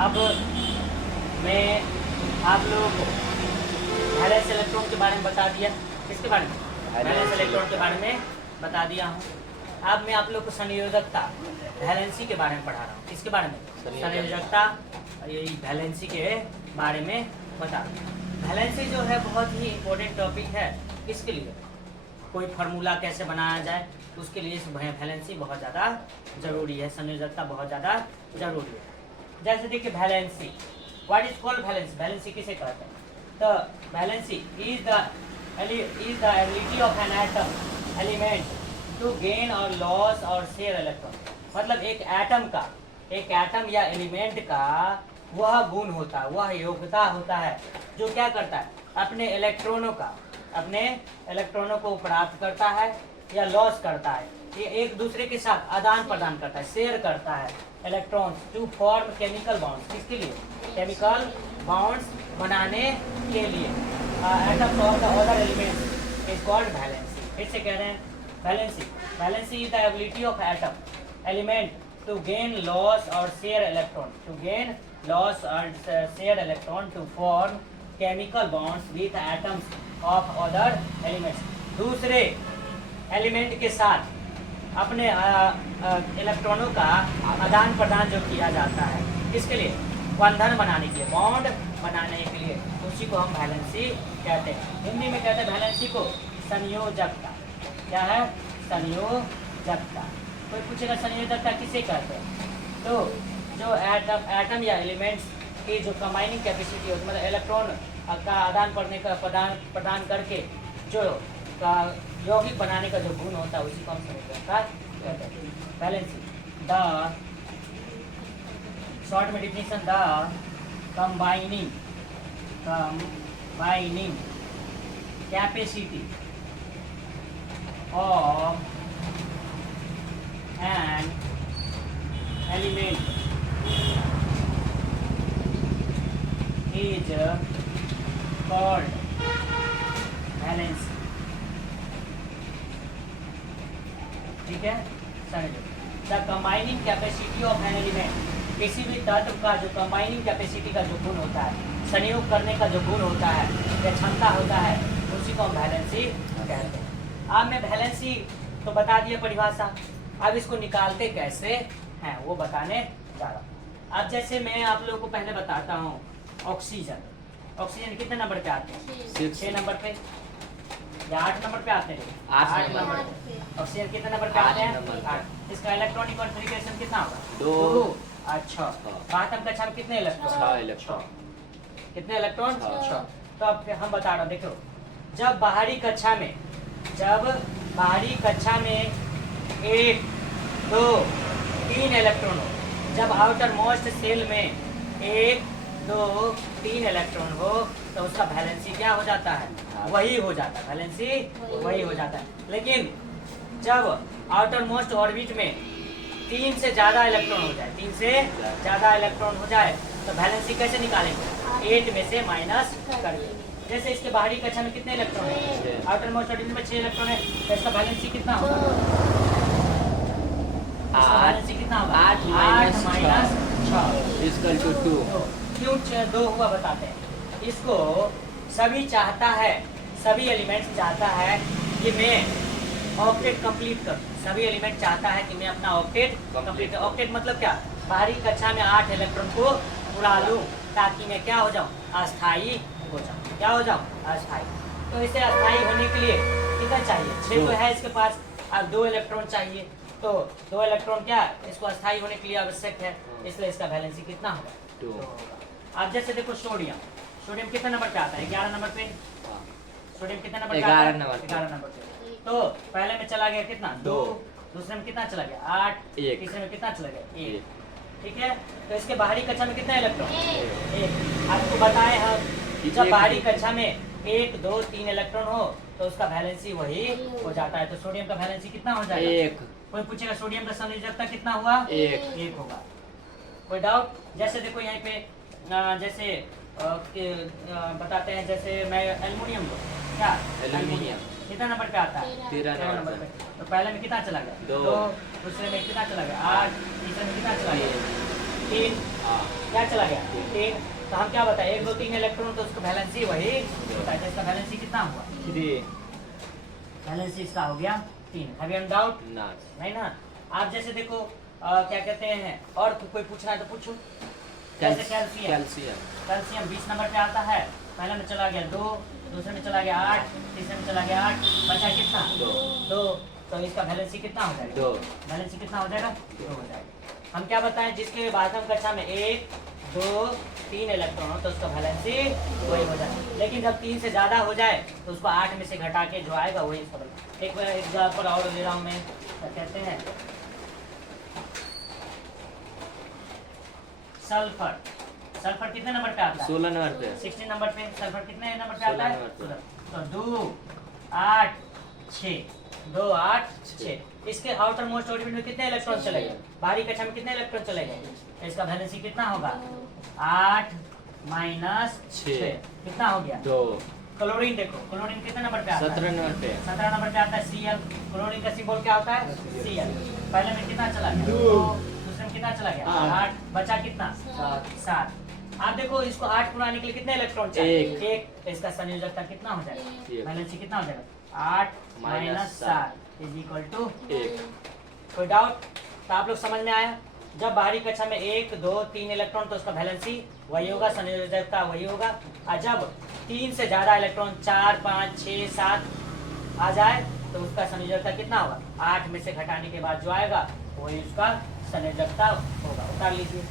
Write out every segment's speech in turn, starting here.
अब मैं आप लोगों को वैलेंस इलेक्ट्रॉन के बारे में बता दिया। किसके बारे में? वैलेंस इलेक्ट्रॉन के बारे में बता दिया हूँ। अब मैं आप लोग को संयोजकता वैलेंसी के बारे में पढ़ा रहा हूँ। किसके बारे में? संयोजकता यही वैलेंसी के बारे में बता रहा हूँ। वैलेंसी जो है बहुत ही इम्पोर्टेंट टॉपिक है। किसके लिए? कोई फार्मूला कैसे बनाया जाए उसके लिए वैलेंसी बहुत ज़्यादा ज़रूरी है, संयोजकता बहुत ज़्यादा ज़रूरी है। जैसे देखिए valency, what is called valency? Valency किसे कहते हैं? तो valency is the ability of an atom element to gain और लॉस और शेयर इलेक्ट्रॉन। मतलब एक एटम या एलिमेंट का वह गुण होता है, वह योग्यता होता है जो क्या करता है, अपने इलेक्ट्रॉनों को प्राप्त करता है या लॉस करता है, ये एक दूसरे के साथ आदान प्रदान करता है, शेयर करता है electrons to form chemical bonds. किसके लिए? केमिकल बॉन्ड्स बनाने के लिए। Atoms of the other elements is called valency. फिर से कह रहे हैं valency is the ability of atom element to gain loss और share electron to form chemical bonds with atoms of other elements. दूसरे एलिमेंट के साथ अपने इलेक्ट्रॉनों का आदान प्रदान जो किया जाता है, किसके लिए? बंधन बनाने के लिए, बॉन्ड बनाने के लिए, उसी को हम वैलेंसी कहते हैं। हिंदी में कहते हैं वैलेंसी को संयोजकता। क्या है? संयोजकता। कोई पूछेगा संयोजकता किसे कहते हैं? तो जो एटम या एलिमेंट्स की जो कंबाइनिंग कैपेसिटी होती है, मतलब इलेक्ट्रॉन का आदान प्रदान करके जो यौगिक बनाने का जो गुण होता है उसी को हम संयोजकता कहते हैं। वैलेंसी द शॉर्ट में definition, the combining capacity of an element is called valence। ठीक है, समझो। The combining capacity of an element, किसी भी तत्व का जो कंबाइनिंग कैपेसिटी का जो गुण होता है, संयोग करने का जो गुण होता है या क्षमता होता है, उसी को हम वैलेंसी कहते हैं। अब मैं वैलेंसी तो बता दिया परिभाषा, अब इसको निकालते कैसे हैं वो बताने जा रहा हूँ। अब जैसे मैं आप लोगों को पहले बताता हूँ, ऑक्सीजन कितने नंबर पे आते हैं? 6 नंबर पे या 8 नंबर पे आते हैं? 8 नंबर पे। ऑक्सीजन कितने नंबर पे आते हैं? 8। इसका इलेक्ट्रॉनिक कॉन्फ़िगरेशन कितना होगा? 2। अच्छा, आटम कक्षा में कितने इलेक्ट्रॉन? 6 इलेक्ट्रॉन। कितने इलेक्ट्रॉन? 6। तो अब हम बता रहा हूँ, देखो, जब बाहरी कक्षा में 1, 2, 3 इलेक्ट्रॉन हो, जब आउटर मोस्ट सेल में 1, 2, 3 इलेक्ट्रॉन हो तो उसका वैलेंसी क्या हो जाता है? वही हो जाता है, वैलेंसी वही हो जाता है। लेकिन जब आउटर मोस्ट ऑर्बिट में 3 से ज़्यादा इलेक्ट्रॉन हो जाए तो वैलेंसी कैसे निकालेंगे? 8 में से माइनस करके। जैसे इसके बाहरी कक्षा में कितने इलेक्ट्रॉन है? आउटर मोस्ट ऑर्बिट में 6 इलेक्ट्रॉन है, तो इसका वैलेंसी कितना होगा? 8 माइनस 6 इक्वल टू 2। क्यों 2 हुआ बताते हैं। इसको सभी एलिमेंट्स चाहता है कि मैं ऑक्टेट कंप्लीट करूं। सभी एलिमेंट चाहता है कि मैं अपना ऑक्टेट कंप्लीट। ऑक्टेट मतलब क्या? बाहरी कक्षा में 8 इलेक्ट्रॉन को उड़ा लूं ताकि मैं क्या हो जाऊं? अस्थायी हो जाऊं। क्या हो जाऊं? अस्थायी। तो इसे अस्थायी होने के लिए कितना चाहिए? 6 तो है इसके पास, अब 2 इलेक्ट्रॉन चाहिए, तो 2 इलेक्ट्रॉन क्या इसको अस्थायी होने के लिए आवश्यक है, इसलिए इसका वैलेंसी कितना होगा? 2। अब जैसे देखो सोडियम कितने नंबर पे आता है? 11 नंबर पे। सोडियम कितने नंबर पे आता है? 11 नंबर पे। तो पहले में चला गया कितना? 2। दूसरे में कितना चला गया? 8। तीसरे में कितना चला गया? 1। ठीक है, तो इसके बाहरी कक्षा में कितने इलेक्ट्रॉन? 1। आपको बताए हम जब बाहरी कक्षा में 1, 2, 3 इलेक्ट्रॉन हो तो उसका वैलेंसी वही हो जाता है। तो सोडियम का वैलेंसी कितना हो जाएगा? 1। कोई पूछेगा सोडियम का संयोजकता कितना हुआ? 1 होगा। कोई डाउट? जैसे देखो यहाँ पे जैसे बताते हैं, जैसे मैं एल्युमिनियम लो, क्या एल्युमिनियम कितना नंबर पे आता है? 13 नंबर पे। तो पहले में कितना चला गया? 2। दूसरे में कितना चला गया? 8। तीसरे में कितना चला गया? 3 क्या चला गया 3। तो हम क्या बताए 1 2 3 इलेक्ट्रॉन तो उसका वैलेंसी वही होता है। तो इसका वैलेंसी कितना हुआ 3 वैलेंसी इसका हो गया 3। हैव यू डाउट नहीं ना। आप जैसे देखो क्या कहते हैं और कोई पूछना है तो पूछो। जैसे कैल्शियम 20 नंबर पे आता है। पहले में चला गया 2, दूसरे में चला गया 8, तीसरे में चला गया 8, बचा कितना 2। तो इसका वैलेंसी कितना हो जाएगा 2। वैलेंसी कितना हो जाएगा 2 हो जाएगा। हम क्या बताएं जिसके बाद हम कक्षा में 1 2 3 इलेक्ट्रॉन हो तो उसका वैलेंसी वही हो जाए। लेकिन जब 3 से ज्यादा हो जाए तो उसको 8 में से घटा के जो आएगा वही इसका। एक एग्जाम्पल और दे रहा हूँ मैं। क्या कहते हैं सल्फर। सल्फर कितने नंबर पे आता है 16 नंबर पे 16 नंबर पे। सल्फर कितने नंबर पे आता है 16। तो 2 8 6 2 8 6। इसके आउटर मोस्ट ऑर्बिट में कितने इलेक्ट्रॉन चले गए बाहरी कक्षा में कितने इलेक्ट्रॉन चले गए। इसका वैलेंसी कितना होगा 8 - 6 कितना हो गया 2। क्लोरीन देखो क्लोरीन कितने नंबर पे आता है 17 नंबर पे। 17 नंबर पे आता है Cl। क्लोरीन का सिंबल क्या होता है Cl। पहले में कितना चला गया 2, दूसरे में कितना चला गया 8, बचा कितना 7। आप देखो इसको 8 पुराने के लिए कितने इलेक्ट्रॉन चाहिए 1। तो इसका संयोजकता कितना हो जाएगा वैलेंसी कितना हो जाएगा 8 - 7 = 1। कोई डाउट। तो आप लोग समझ में आया। जब बाहरी कक्षा में 1 2 3 इलेक्ट्रॉन तो उसका वैलेंसी वही होगा संयोजकता वही होगा। और जब 3 से ज्यादा इलेक्ट्रॉन 4 5 6 7 आ जाए तो उसका संयोजकता कितना होगा 8 में से घटाने के बाद जो आएगा वही उसका संयोजकता होगा। उतार लीजिए।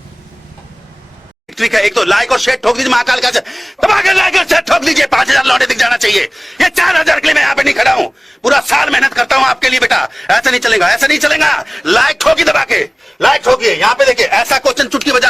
ट्रिक है। एक तो लाइक और शेयर ठोक दीजिए महाकाल का दबा के लाइक और शेयर ठोक दीजिए। 5000 लौटे दिख जाना चाहिए। ये 4000 के लिए मैं यहाँ पे नहीं खड़ा हूँ। पूरा साल मेहनत करता हूँ आपके लिए बेटा। ऐसा नहीं चलेगा ऐसा नहीं चलेगा। लाइक ठोकी दबा के लाइक ठोकिए। यहाँ पे देखिए ऐसा क्वेश्चन चुटकी बजा